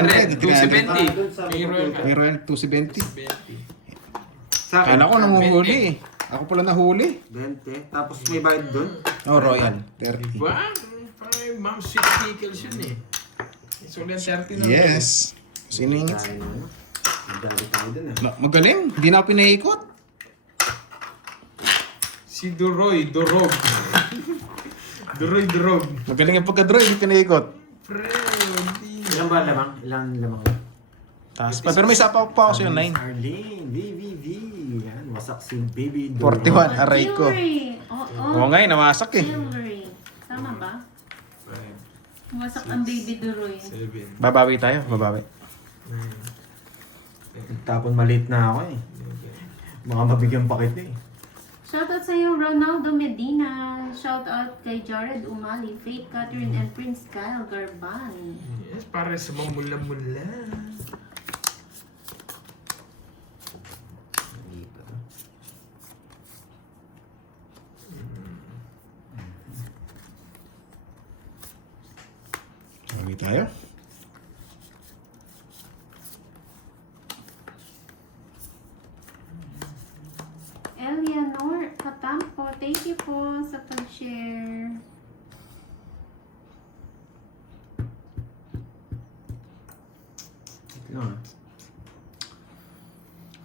300. 270. 300. May royal ka. may Royal 270. 20. Sa akin, Kala ko nanguhuli eh. Ako pala nahuli. 20. Tapos may bayad doon. Oh, Royal. 30. Diba? Parang Ma'am Sweet Pickles yun eh. So, ulit 30 na. Yes. Siningit. Dahil na ano. Madali tayo dun ah. Magaling. Hindi na ako pinaikot. Si Duroy, Durog. Duroy, Durog. Magaling yung pagka-draw. Hindi pinaikot. Pre, hindi. Ilan ba lamang? Ilan lamang yun? Taas pa. Pero may sapa pa ako sa'yo. 9. Arlene, VVV. Yan, wasak si baby. 41. Aray ko. Jewelry. Oo. Oo nga eh. Nawasak eh. Jewelry. Tama ba? 5, Wasak ang baby duroy. 7, Babawi tayo. Babawi. 9, Tapon maliit na ako eh. 11. Baka mabigyan pa kita eh. Shoutout sa iyo, Ronaldo Medina. Shoutout kay Jared Umali, Faith Catherine, and Prince Kyle Garban. Yes, para sa mamula-mula. Hindi pa to. Babawi tayo. Eleanor Katampo, thank you po sa pag-share. Ito lang ah.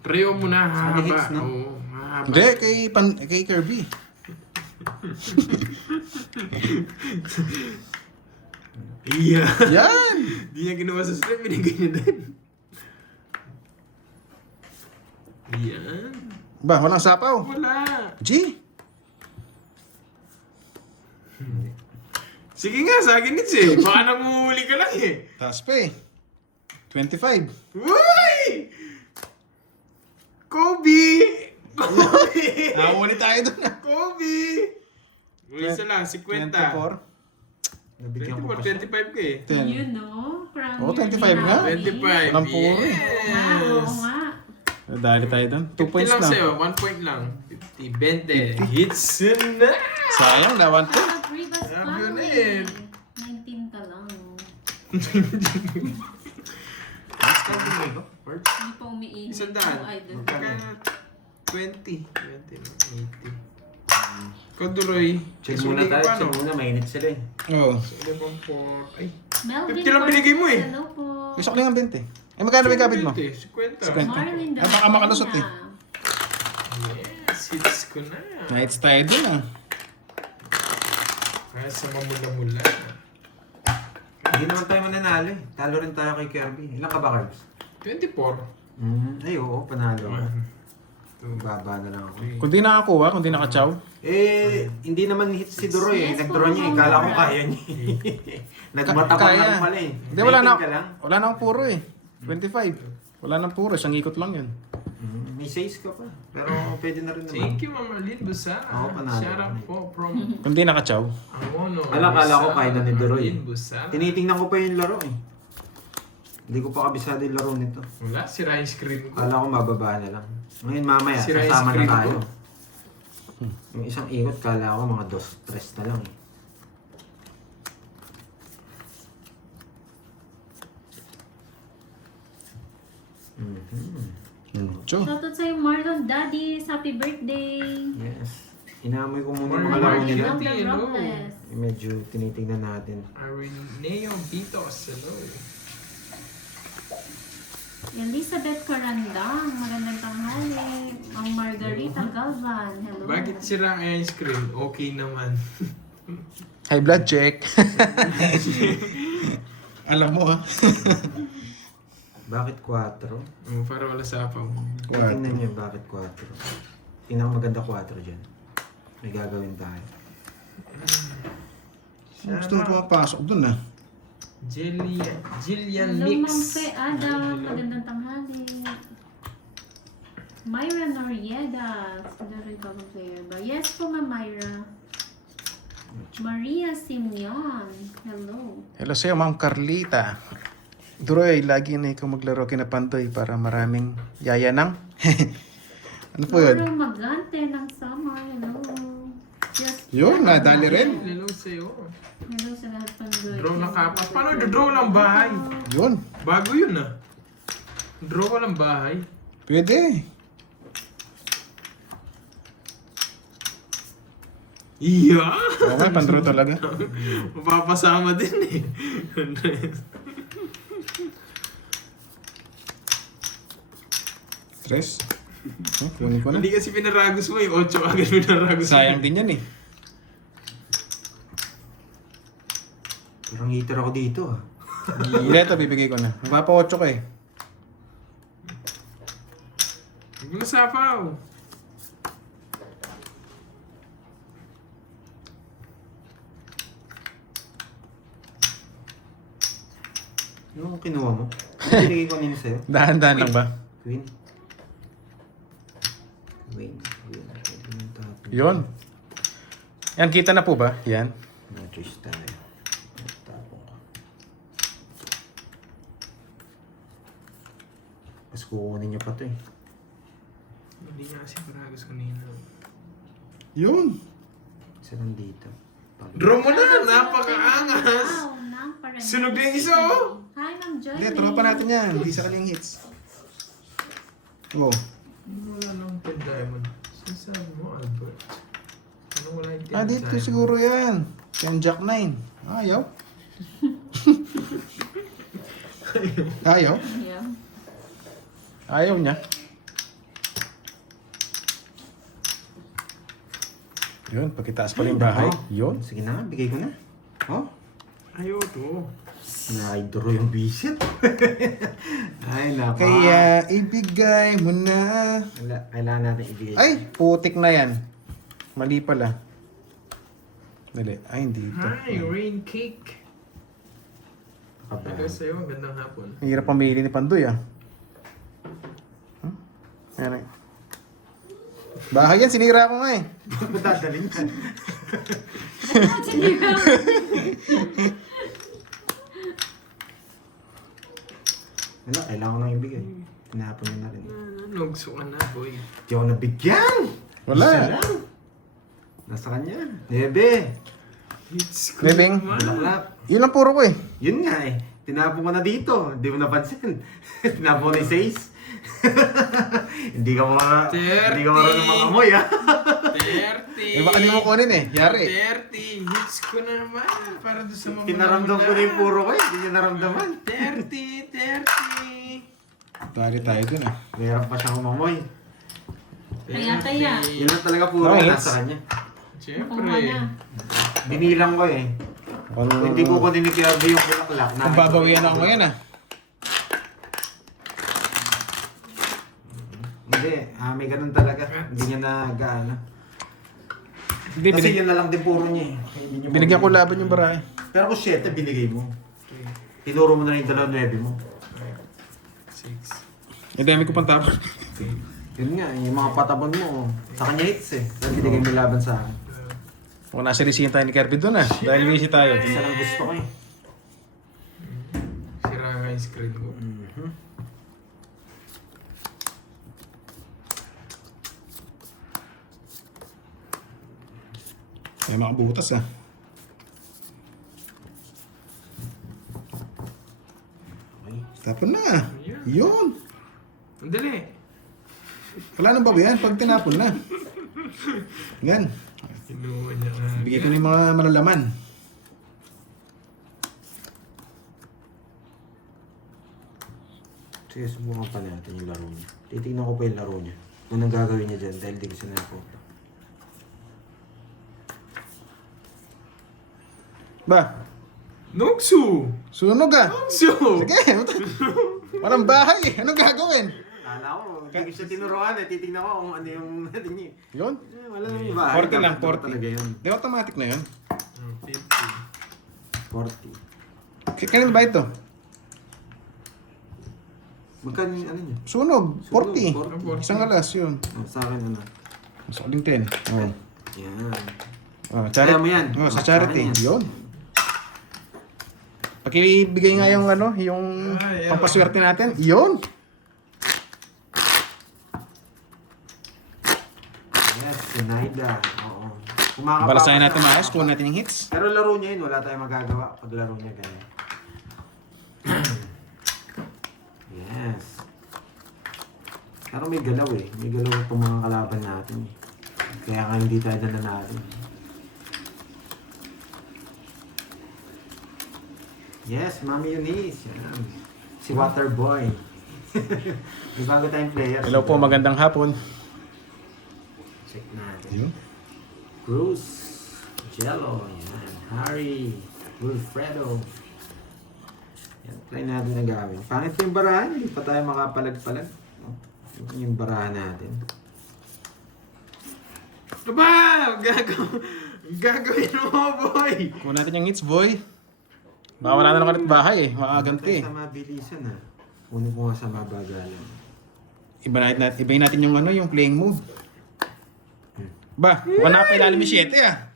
Preo mo na, Sabi hahaba. hits, no? Oo, mahaba. Hindi, kay Kirby. Iya. Yan! Di niya ginawa sa strip, binigay niya din. Yan. Ba, walang sapaw. Wala. G! Sige nga, sa akin nits eh. Baka nanguhuli ka lang eh. Taas pa eh. 25. Uy! Kobe! Kobe! Nakahuli tayo dun ah. Kobe! Uy, isa lang, 50. 24. Nabigyan ko pa 24, siya. 25 ka eh. 10. You know, from Oo, your 25 nga. Binawi. 25. Walang puro eh. Oo Yes. nga. Dahil tayo dun. 2 50 points lang lang. sa'yo, 1 point lang. 50, 20. Hits na! Sayang, lawan to. Ah, Rivas Sabi yun family. eh. 19 ka lang. Mas ka bumay ko. Hindi pa umiinit. Isang daan. Oh, idol. Magkano? 20. 80. Koduroy. Check muna tayo. Check muna. Mainit sila eh. Oo. Ay, Melvin 50 lang binigay mo eh. Hello po. Gusto ko lang ang 20. Eh, magkano may kapit mo? 50. 50. Marlin Ah, baka makalusot eh. Yes, hits ko na. Nights tayo dun ah. Kaya sa mamula-mula. Hindi naman tayo mananalo eh. Talo rin tayo kay Kirby. Ilan ka ba, Carbs? 24. Ay, oo. Panalo. Baba na lang ako. Kung di nakakuha, kung di nakachaw. Eh, hindi naman hit si Duroy eh. Yes, Nag-draw niya eh. po. Kala ko kaya niya eh. Nagmatapang Kaya. lang pala eh. Hindi, wala na. 19 ka lang. Wala na akong puro eh. 25. Wala nang puro. Isang ikot lang yun. May 6 ka pa. Pero pwede na rin naman. Thank you, Mama Lynn Busa. Oo, panalo. Shout out po from Kung di nakachaw. Angono. Kala ko kaya na ni Duroy. Lynn Busa. Tinitingnan ko pa yung laro eh. Hindi ko pa kabisado yung laro nito. Wala, sira yung screen ko. Kala ko mababa na lang. Ngayon mamaya, Sira yung sasama na screen tayo. ko. Yung isang ikot, kala ko mga 2-3 na lang eh. Mucho. Shoutout sa'yo, Marlon Daddy. Happy birthday. Yes. Inaamoy ko muna yung Marlon mga laro Daddy. nila. Marlon Hello. Robles. Medyo tinitingnan natin. Arineo Vitos. Hello. Elizabeth Carandang. Magandang tanghali. Ang Margarita Galvan. Hello. Bakit sira ang screen? Okay naman. High blood check. Alam mo ah. Bakit 4? Para wala sapaw. Tingnan niyo bakit 4. Tingnan ko maganda 4 dyan. May gagawin tayo. Gusto mo pumapasok dun ah. Jillian Hello, Mix. Ma'am Fe Adam. Magandang tanghali. Myra Norieda. Sila rin ba player ba? Yes po, Ma'am Myra. Maria Simeon. Hello. Hello sa'yo, Ma'am Carlita. Droy, lagi na ikaw maglaro kina Pandoy para maraming yayanang. Ano po Laura yun? Magante ng summer. Hello. Yes. Yun, nadali rin. Hello sa'yo. Hello sa lahat ng good. Draw na kapas. Paano draw lang bahay? Yun, Bago yun ah. Draw ko lang bahay. pwede. Yeah! Okay, pandro talaga. Mapapasama din eh. Stress. Oh, kunin ko na. Hindi kasi pinaragos mo eh. 8 agad pinaragos mo. Sayang din yan eh. Parang heater ako dito ah. Hindi, ito bibigay ko na. Magpapa-8 ko eh. Huwag mo sapaw. Yung kinuha mo? Ano binigay ko nila sa'yo? Dahan-dahan lang ba? Queen. Queen. Pwede nang tapon. Yun. Yan, kita na po ba? Yan. No-choice tayo. Tapon ka. Mas kukunin niya pa to eh. Hindi nga kasi pinaragos kanina. Yun. Isa lang dito. Draw mo na! Napakaangas! Wow, naparang- Sunog na yung isa, oh! Hi, Ma'am Joy. Hindi, tropa natin yan. Hindi sa kaling hits. Oh. Wala nang 10 diamond. Sinasabi mo, Albert. Ano wala yung 10 Ah, dito diamond? siguro yan. 10 Jack 9. Ayaw. Ayaw? Yeah. Ayaw niya. Yun, pagkitaas pa rin yung bahay. Oh. Yun. Sige na, bigay ko na. Oh. Ayaw to. Na-draw yung visit. Ay, napa. Kaya ibigay mo na. Kailangan natin ibigay. Ay, putik na yan. Mali pala. Dali. Ay, hindi ito. Hi, rain cake. Aba. Hello sa'yo, gandang hapon. Ang hirap pamili ni Pandoy ah. Huh? Ayan. Bahay yan, sinira ko nga eh. Madadalhin ka. Wala, kailangan ko nang ibigay. Tinapon niya na rin. Nugso ka na, boy. Di ako nabigyan! Wala. Isa lang. Nasa kanya. Nebe. It's Bebeng. Bulaklak. Yun ang puro ko eh. Yun nga eh. Tinapon ko na dito. Hindi mo napansin. Tinapon ko na yung 6. Hindi ka mga... 30. Hindi ka marunong mga amoy ah. 30. Eh baka di mo kunin eh. Yari. 30. Hits ko na naman. Para doon sa mga... Pinaramdam ko na yung puro ko eh. Hindi niya naramdaman. 30. 30. Tari tayo dun ah. Mayroon pa siyang umamoy. Kaya. Yun lang talaga puro Nice. nasa kanya. Siyempre. Kuha na. Binilang ko eh. Kung, Hindi ko kunin ni Kirby yung bulaklak. kung babawian ako ngayon ah. Hindi, may ganun talaga. Hindi niya na gaano. Hindi, Kasi yun na lang din puro niya eh. Hindi niya binigyan ko mabigay. laban yung baray. Pero kung 7, binigay mo. Tinuro mo na yung 2-9 mo. 6. Yung dami ko pang tapos. Yun nga, yung mga patabon mo. Sa kanya hits eh. Dahil binigay mo laban sa akin. Kung nasa resihin tayo ni Kirby dun ah. Dahil busy tayo. Isa lang gusto ko eh. Sira nga yung screen ko. Ay makabutas ah. Okay. Tapon na. Yun. Ang dali. Wala nang babayan pag tinapon na. Yan. Kinuha niya nga. Bigay ko na yung mga malalaman. Sige, subukan pa natin yung laro niya. Titignan ko pa yung laro niya. Anong gagawin niya dyan dahil di ko siya na-po. Ba? Nugso! Sunog ah. Nugso! Sige. Walang bahay eh. Anong gagawin? Kala ko, hindi ko siya tinuruan eh. Titignan ko kung ano yung natin niya. Yun. Wala nang iba. 40 lang, Dapat 40. talaga yun. Di automatic na yun. 50. 40. Kanina ba ito? Magkano yung ano niya? Sunog. 40. 40. Isang alas yun. Oh, sa akin ano? Sa aling 10. Oh. Yan. Charity. Kaya mo yan. Oh, sa Sa charity. akin yan. Yun. Pakibigay nga yung ano, yung Ay, pampaswerte natin. Yun. Yes, Sinaida. Oo. Kumakapapa Balasahin natin siya. maayos, kuha natin yung hits. Pero laro niya yun, wala tayong magagawa pag laro niya ganyan. Yes. Pero may galaw eh. May galaw itong mga kalaban natin eh. Kaya nga hindi tayo nananalo. Yes, Mami Eunice. Yan. Si Waterboy. May bago tayong player. Hello po, magandang hapon. Check natin. Yun. Bruce, Jello, yan. Harry, Wilfredo. Yan, try natin na gawin. Pangit yung barahan, hindi pa tayo makapalag-palag. No? Yung barahan natin. Aba! Gagawin mo, boy! Kuha natin yung hits, boy. Baka wala na lang ulit bahay eh. Makaganti. Sa mabilisan ha. Kunin ko nga sa mabagalan. Ibahin natin yung ano, yung playing move. Ba, wala na pa ilalim yung 7 ah.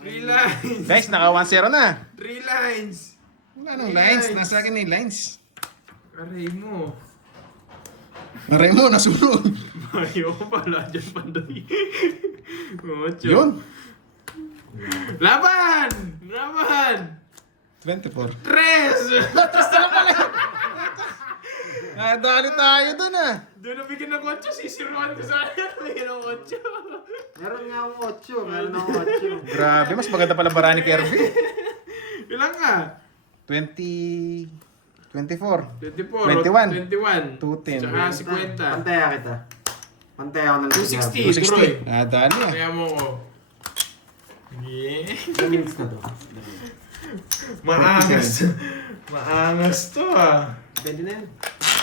3 lines! Guys, naka 1-0 na. 3 lines! Wala nang lines. Nasa akin na yung lines. Aray mo. Naray mo, nasunod. Mario ko pala dyan, Pandoy. Ocho. Yun. Laban! Laban! 24. 3! Nadali tayo dun ah. Doon nabigyan ng 8, sisiruan ko sa akin. Nabigyan ng 8. Meron nga akong 8. Meron akong 8. Grabe, mas maganda pala bara ni Kirby. Ilan ka? 20... 24. 24. 21. 21. 210. Tsaka 50. Pantaya kita. Pantaya ako na lang. 260. Turoy. 260. Nadali ah. Kaya mo ko. Yeah. 2 minutes na to. Maangas. Maangas to ah. Pwede na yan.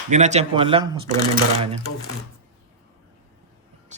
Ginachampuan lang, mas maganda yung barahan niya. Post mo.